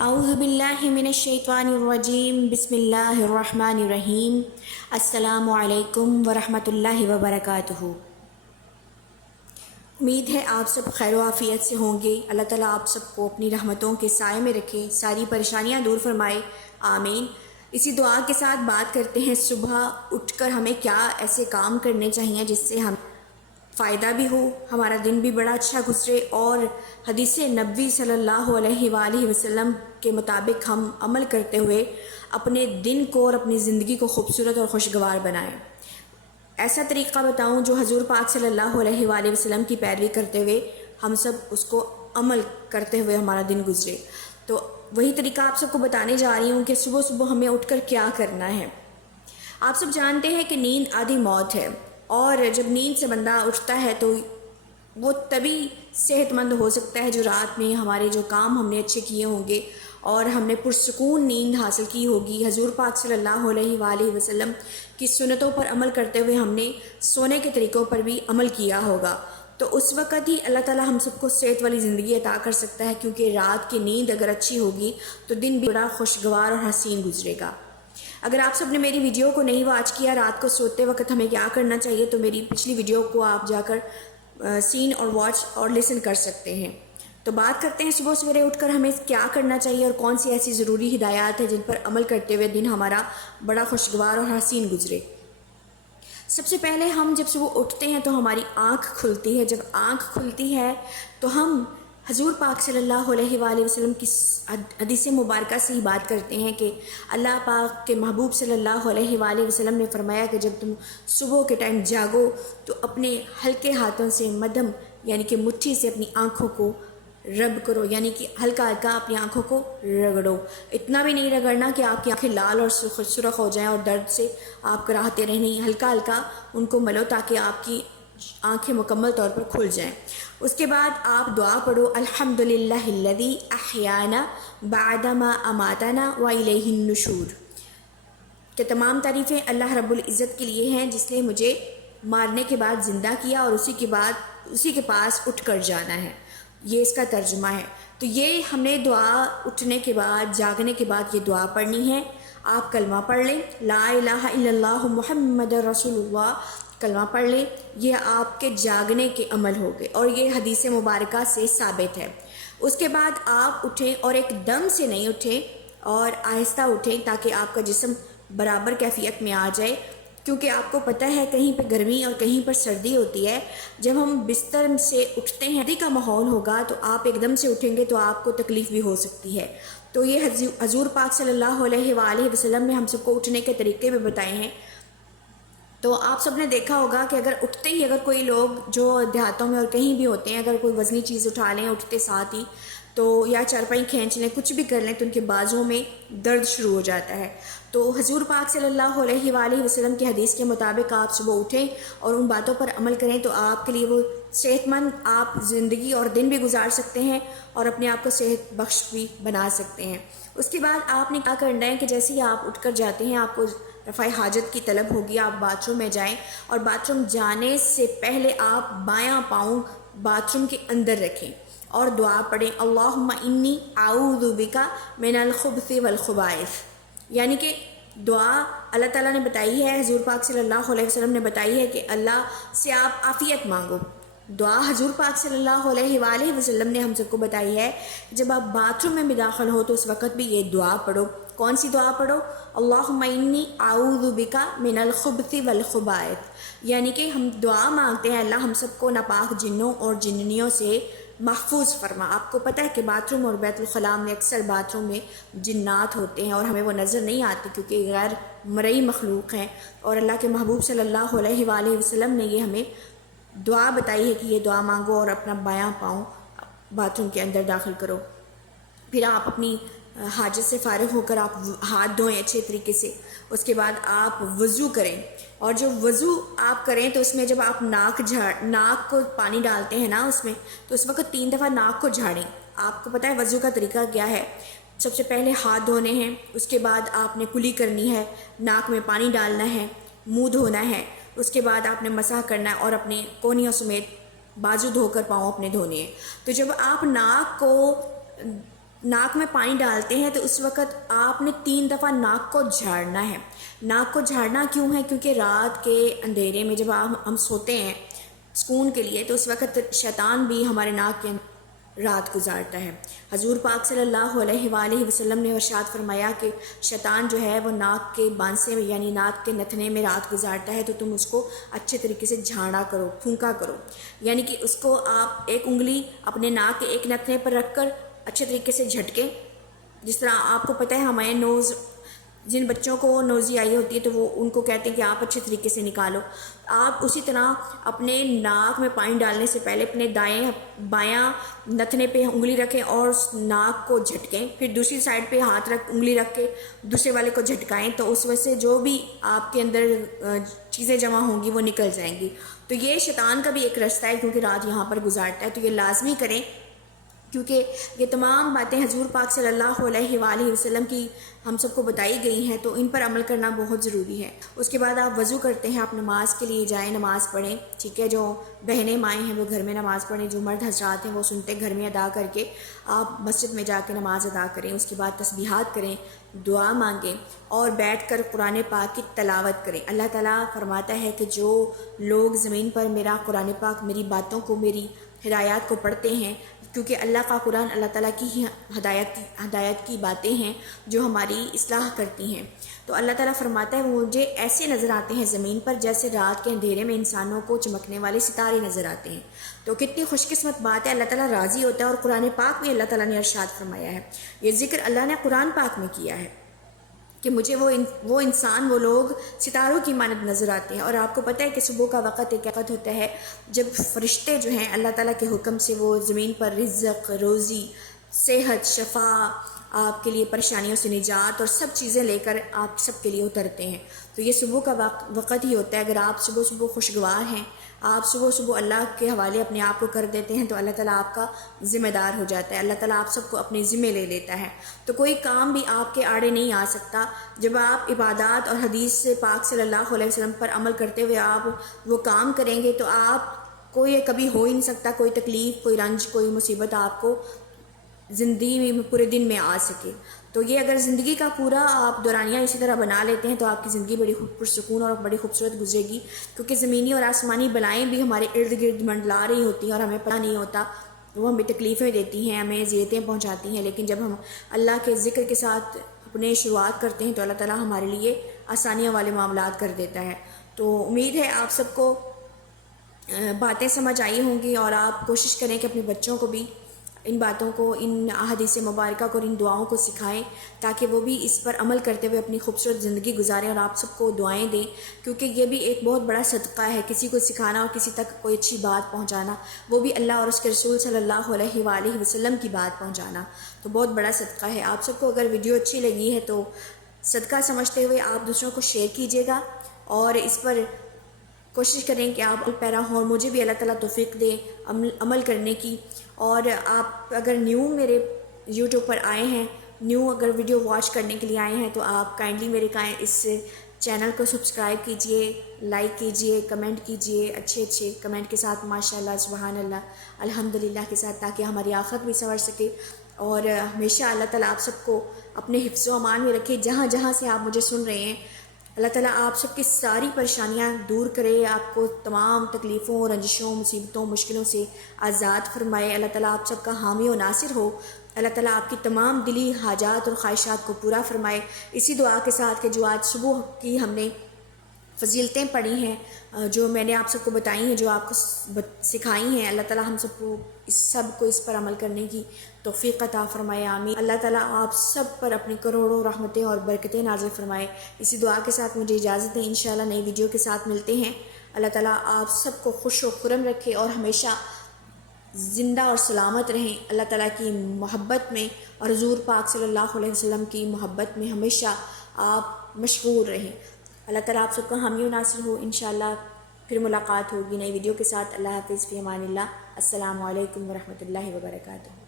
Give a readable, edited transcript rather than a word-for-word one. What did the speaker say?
اعوذ باللہ من الشیطان الرجیم بسم اللہ الرحمن الرحیم السلام علیکم ورحمۃ اللہ وبرکاتہ۔ امید ہے آپ سب خیر و عافیت سے ہوں گے۔ اللہ تعالیٰ آپ سب کو اپنی رحمتوں کے سائے میں رکھے، ساری پریشانیاں دور فرمائے، آمین۔ اسی دعا کے ساتھ بات کرتے ہیں صبح اٹھ کر ہمیں کیا ایسے کام کرنے چاہیے جس سے ہم فائدہ بھی ہو، ہمارا دن بھی بڑا اچھا گزرے، اور حدیث نبوی صلی اللہ علیہ وآلہ وسلم کے مطابق ہم عمل کرتے ہوئے اپنے دن کو اور اپنی زندگی کو خوبصورت اور خوشگوار بنائیں۔ ایسا طریقہ بتاؤں جو حضور پاک صلی اللہ علیہ وآلہ وسلم کی پیروی کرتے ہوئے ہم سب اس کو عمل کرتے ہوئے ہمارا دن گزرے۔ تو وہی طریقہ آپ سب کو بتانے جا رہی ہوں کہ صبح صبح ہمیں اٹھ کر کیا کرنا ہے۔ آپ سب جانتے ہیں کہ نیند آدھی موت ہے، اور جب نیند سے بندہ اٹھتا ہے تو وہ تبھی صحت مند ہو سکتا ہے جو رات میں ہمارے جو کام ہم نے اچھے کیے ہوں گے اور ہم نے پرسکون نیند حاصل کی ہوگی۔ حضور پاک صلی اللہ علیہ وآلہ وسلم کی سنتوں پر عمل کرتے ہوئے ہم نے سونے کے طریقوں پر بھی عمل کیا ہوگا، تو اس وقت ہی اللہ تعالیٰ ہم سب کو صحت والی زندگی عطا کر سکتا ہے، کیونکہ رات کی نیند اگر اچھی ہوگی تو دن بھی بڑا خوشگوار اور حسین گزرے گا۔ اگر آپ سب نے میری ویڈیو کو نہیں واچ کیا رات کو سوتے وقت ہمیں کیا کرنا چاہیے، تو میری پچھلی ویڈیو کو آپ جا کر سین اور واچ اور لسن کر سکتے ہیں۔ تو بات کرتے ہیں صبح سویرے اٹھ کر ہمیں کیا کرنا چاہیے اور کون سی ایسی ضروری ہدایات ہیں جن پر عمل کرتے ہوئے دن ہمارا بڑا خوشگوار اور حسین گزرے۔ سب سے پہلے ہم جب صبح اٹھتے ہیں تو ہماری آنکھ کھلتی ہے۔ جب آنکھ کھلتی ہے تو ہم حضور پاک صلی اللہ علیہ وآلہ وسلم کی حدیث مبارکہ سے ہی بات کرتے ہیں کہ اللہ پاک کے محبوب صلی اللہ علیہ وآلہ وسلم نے فرمایا کہ جب تم صبح کے ٹائم جاگو تو اپنے ہلکے ہاتھوں سے مدھم یعنی کہ مٹھی سے اپنی آنکھوں کو رب کرو، یعنی کہ ہلکا ہلکا اپنی آنکھوں کو رگڑو۔ اتنا بھی نہیں رگڑنا کہ آپ کی آنکھیں لال اور سرخ ہو جائیں اور درد سے آپ کراہتے رہیں، نہیں، ہلکا ہلکا ان کو ملو تاکہ آپ کی آنکھیں مکمل طور پر کھل جائیں۔ اس کے بعد آپ دعا پڑھو، الحمدللہ الذی احیانا بعد ما اماتنا والیہ النشور، کہ تمام تعریفیں اللہ رب العزت کے لیے ہیں جس نے مجھے مارنے کے بعد زندہ کیا اور اسی کے پاس اٹھ کر جانا ہے۔ یہ اس کا ترجمہ ہے۔ تو یہ ہم نے دعا اٹھنے کے بعد، جاگنے کے بعد یہ دعا پڑھنی ہے۔ آپ کلمہ پڑھ لیں، لا الہ الا اللہ محمد رسول اللہ، کلمہ پڑھ لیں، یہ آپ کے جاگنے کے عمل ہو گئے اور یہ حدیث مبارکہ سے ثابت ہے۔ اس کے بعد آپ اٹھیں اور ایک دم سے نہیں اٹھیں اور آہستہ اٹھیں تاکہ آپ کا جسم برابر کیفیت میں آ جائے، کیونکہ آپ کو پتہ ہے کہیں پہ گرمی اور کہیں پر سردی ہوتی ہے۔ جب ہم بستر سے اٹھتے ہیں، سردی کا ماحول ہوگا تو آپ ایک دم سے اٹھیں گے تو آپ کو تکلیف بھی ہو سکتی ہے۔ تو یہ حضور پاک صلی اللہ علیہ وآلہ وسلم نے ہم سب کو اٹھنے کے طریقے بھی بتائے ہیں۔ تو آپ سب نے دیکھا ہوگا کہ اگر اٹھتے ہی اگر کوئی لوگ جو دیہاتوں میں اور کہیں بھی ہوتے ہیں، اگر کوئی وزنی چیز اٹھا لیں اٹھتے ساتھ ہی، تو یا چارپائی کھینچ لیں، کچھ بھی کر لیں تو ان کے بازوں میں درد شروع ہو جاتا ہے۔ تو حضور پاک صلی اللہ علیہ وآلہ وسلم کی حدیث کے مطابق آپ صبح اٹھیں اور ان باتوں پر عمل کریں تو آپ کے لیے وہ صحت مند آپ زندگی اور دن بھی گزار سکتے ہیں اور اپنے آپ کو صحت بخش بھی بنا سکتے ہیں۔ اس کے بعد آپ نے کیا کرنا ہے کہ جیسے ہی آپ اٹھ کر جاتے ہیں، آپ کو رفع حاجت کی طلب ہوگی، آپ باتھ روم میں جائیں اور باتھ روم جانے سے پہلے آپ بایاں پاؤں باتھ روم کے اندر رکھیں اور دعا پڑھیں، اللہم انی اعوذ بک من الخبث والخبائث، یعنی کہ دعا اللہ تعالیٰ نے بتائی ہے، حضور پاک صلی اللہ علیہ وسلم نے بتائی ہے کہ اللہ سے آپ عافیت مانگو۔ دعا حضور پاک صلی اللہ علیہ وآلہ وسلم نے ہم سب کو بتائی ہے، جب آپ باتھ روم میں بھی داخل ہو تو اس وقت بھی یہ دعا پڑھو۔ کون سی دعا پڑھو؟ اللہم انی اعوذ بک من الخبث والخبائث، یعنی کہ ہم دعا مانگتے ہیں اللہ ہم سب کو ناپاک جنوں اور جننیوں سے محفوظ فرما۔ آپ کو پتہ ہے کہ باتھ روم اور بیت الخلاء میں اکثر باتھ روم میں جنات ہوتے ہیں اور ہمیں وہ نظر نہیں آتے کیونکہ غیر مرئی مخلوق ہیں، اور اللہ کے محبوب صلی اللہ علیہ وآلہ وسلم نے یہ ہمیں دعا بتائی ہے کہ یہ دعا مانگو اور اپنا بایاں پاؤں باتھ روم کے اندر داخل کرو۔ پھر آپ اپنی حاجت سے فارغ ہو کر آپ ہاتھ دھوئیں اچھے طریقے سے۔ اس کے بعد آپ وضو کریں، اور جو وضو آپ کریں تو اس میں جب آپ ناک کو پانی ڈالتے ہیں نا اس میں، تو اس وقت 3 دفعہ ناک کو جھاڑیں۔ آپ کو پتہ ہے وضو کا طریقہ کیا ہے؟ سب سے پہلے ہاتھ دھونے ہیں، اس کے بعد آپ نے کلی کرنی ہے، ناک میں پانی ڈالنا ہے، منہ دھونا ہے، اس کے بعد آپ نے مسح کرنا ہے اور اپنے کونیوں سمیت بازو دھو کر پاؤں اپنے دھونے ہیں۔ تو جب آپ ناک کو ناک میں پانی ڈالتے ہیں تو اس وقت آپ نے 3 دفعہ ناک کو جھاڑنا ہے۔ ناک کو جھاڑنا کیوں ہے؟ کیونکہ رات کے اندھیرے میں جب ہم سوتے ہیں سکون کے لیے، تو اس وقت شیطان بھی ہمارے ناک کے رات گزارتا ہے۔ حضور پاک صلی اللہ علیہ وآلہ وسلم نے ارشاد فرمایا کہ شیطان جو ہے وہ ناک کے بانسے میں یعنی ناک کے نتھنے میں رات گزارتا ہے، تو تم اس کو اچھے طریقے سے جھاڑا کرو، پھونکا کرو، یعنی کہ اس کو آپ ایک انگلی اپنے ناک کے ایک نتھنے پر رکھ کر اچھے طریقے سے جھٹکیں۔ جس طرح آپ کو پتہ ہے ہمارے نوز، جن بچوں کو نوزی آئی ہوتی ہے تو وہ ان کو کہتے ہیں کہ آپ اچھے طریقے سے نکالو، آپ اسی طرح اپنے ناک میں پانی ڈالنے سے پہلے اپنے بایاں نتھنے پہ انگلی رکھیں اور ناک کو جھٹکیں، پھر دوسری سائڈ پہ انگلی رکھ کے دوسرے والے کو جھٹکائیں، تو اس وجہ سے جو بھی آپ کے اندر چیزیں جمع ہوں گی وہ نکل جائیں گی۔ تو یہ شیطان کا بھی ایک رستہ ہے، کیونکہ رات یہاں پر گزارتا ہے، تو یہ لازمی کریں، کیونکہ یہ تمام باتیں حضور پاک صلی اللہ علیہ وآلہ وسلم کی ہم سب کو بتائی گئی ہیں، تو ان پر عمل کرنا بہت ضروری ہے۔ اس کے بعد آپ وضو کرتے ہیں، آپ نماز کے لیے جائیں، نماز پڑھیں، ٹھیک ہے؟ جو بہنیں مائیں ہیں وہ گھر میں نماز پڑھیں، جو مرد حضرات ہیں وہ سنتے گھر میں ادا کر کے آپ مسجد میں جا کے نماز ادا کریں۔ اس کے بعد تسبیحات کریں، دعا مانگیں اور بیٹھ کر قرآن پاک کی تلاوت کریں۔ اللہ تعالیٰ فرماتا ہے کہ جو لوگ زمین پر میرا قرآن پاک، میری باتوں کو، میری ہدایات کو پڑھتے ہیں، کیونکہ اللہ کا قرآن اللہ تعالیٰ کی ہی ہدایت کی باتیں ہیں جو ہماری اصلاح کرتی ہیں، تو اللہ تعالیٰ فرماتا ہے وہ مجھے ایسے نظر آتے ہیں زمین پر جیسے رات کے اندھیرے میں انسانوں کو چمکنے والے ستارے نظر آتے ہیں۔ تو کتنی خوش قسمت بات ہے، اللہ تعالیٰ راضی ہوتا ہے، اور قرآن پاک میں اللہ تعالیٰ نے ارشاد فرمایا ہے، یہ ذکر اللہ نے قرآن پاک میں کیا ہے کہ مجھے وہ انسان، وہ لوگ ستاروں کی مانند نظر آتے ہیں۔ اور آپ کو پتہ ہے کہ صبح کا وقت ایک وقت ہوتا ہے جب فرشتے جو ہیں اللہ تعالیٰ کے حکم سے وہ زمین پر رزق، روزی، صحت، شفا، آپ کے لیے پریشانیوں سے نجات اور سب چیزیں لے کر آپ سب کے لیے اترتے ہیں۔ تو یہ صبح کا وقت ہی ہوتا ہے۔ اگر آپ صبح خوشگوار ہیں، آپ صبح اللہ کے حوالے اپنے آپ کو کر دیتے ہیں، تو اللہ تعالیٰ آپ کا ذمہ دار ہو جاتا ہے، اللہ تعالیٰ آپ سب کو اپنے ذمہ لے لیتا ہے۔ تو کوئی کام بھی آپ کے آڑے نہیں آ سکتا جب آپ عبادات اور حدیث سے پاک صلی اللہ علیہ وسلم پر عمل کرتے ہوئے آپ وہ کام کریں گے، تو آپ کو یہ کبھی ہو ہی نہیں سکتا کوئی تکلیف، کوئی رنج، کوئی مصیبت آپ کو زندگی میں پورے دن میں آ سکے۔ تو یہ اگر زندگی کا پورا آپ دورانیہ اسی طرح بنا لیتے ہیں تو آپ کی زندگی بڑی پرسکون اور بڑی خوبصورت گزرے گی، کیونکہ زمینی اور آسمانی بلائیں بھی ہمارے ارد گرد منڈلا رہی ہوتی ہیں اور ہمیں پتہ نہیں ہوتا، وہ ہمیں تکلیفیں دیتی ہیں، ہمیں اذیتیں پہنچاتی ہیں، لیکن جب ہم اللہ کے ذکر کے ساتھ اپنے شروعات کرتے ہیں تو اللہ تعالیٰ ہمارے لیے آسانیاں والے معاملات کر دیتا ہے۔ تو امید ہے آپ سب کو باتیں سمجھ آئی ہوں گی، اور آپ کوشش کریں کہ اپنے بچوں کو بھی ان باتوں کو، ان احادیث مبارکہ کو اور ان دعاؤں کو سکھائیں، تاکہ وہ بھی اس پر عمل کرتے ہوئے اپنی خوبصورت زندگی گزاریں اور آپ سب کو دعائیں دیں، کیونکہ یہ بھی ایک بہت بڑا صدقہ ہے، کسی کو سکھانا اور کسی تک کوئی اچھی بات پہنچانا، وہ بھی اللہ اور اس کے رسول صلی اللہ علیہ وآلہ وسلم کی بات پہنچانا، تو بہت بڑا صدقہ ہے۔ آپ سب کو اگر ویڈیو اچھی لگی ہے تو صدقہ سمجھتے ہوئے آپ دوسروں کو شیئر کیجیے گا، اور اس پر کوشش کریں کہ آپ پیرا ہوں، اور مجھے بھی اللہ تعالیٰ توفیق دے عمل کرنے کی۔ اور آپ اگر نیو میرے یوٹیوب پر آئے ہیں، نیو اگر ویڈیو واچ کرنے کے لیے آئے ہیں، تو آپ کائنڈلی میرے اس چینل کو سبسکرائب کیجئے، لائک کیجئے، کمنٹ کیجئے، اچھے کمنٹ کے ساتھ ماشاءاللہ، سبحان اللہ، الحمدللہ کے ساتھ، تاکہ ہماری آخرت بھی سنور سکے، اور ہمیشہ اللہ تعالیٰ آپ سب کو اپنے حفظ و امان میں رکھے، جہاں جہاں سے آپ مجھے سن رہے ہیں۔ اللہ تعالیٰ آپ سب کی ساری پریشانیاں دور کرے، آپ کو تمام تکلیفوں، رنجشوں، مصیبتوں، مشکلوں سے آزاد فرمائے۔ اللہ تعالیٰ آپ سب کا حامی و ناصر ہو۔ اللہ تعالیٰ آپ کی تمام دلی حاجات اور خواہشات کو پورا فرمائے۔ اسی دعا کے ساتھ کہ جو آج صبح کی ہم نے فضیلتیں پڑھی ہیں، جو میں نے آپ سب کو بتائی ہیں، جو آپ کو سکھائی ہیں، اللہ تعالیٰ ہم سب کو اس پر عمل کرنے کی توفیق عطا فرمائے، آمین۔ اللہ تعالیٰ آپ سب پر اپنی کروڑوں رحمتیں اور برکتیں نازل فرمائے۔ اسی دعا کے ساتھ مجھے اجازت ہے، انشاءاللہ نئی ویڈیو کے ساتھ ملتے ہیں۔ اللہ تعالیٰ آپ سب کو خوش و خرم رکھے اور ہمیشہ زندہ اور سلامت رہیں، اللہ تعالیٰ کی محبت میں اور حضور پاک صلی اللہ علیہ وسلم کی محبت میں ہمیشہ آپ مشغول رہیں۔ اللہ تعالیٰ آپ سب کا حامی و ناصر ہو۔ انشاءاللہ پھر ملاقات ہوگی نئی ویڈیو کے ساتھ۔ اللہ حافظ، فی امان اللہ۔ السلام علیکم ورحمۃ اللہ وبرکاتہ۔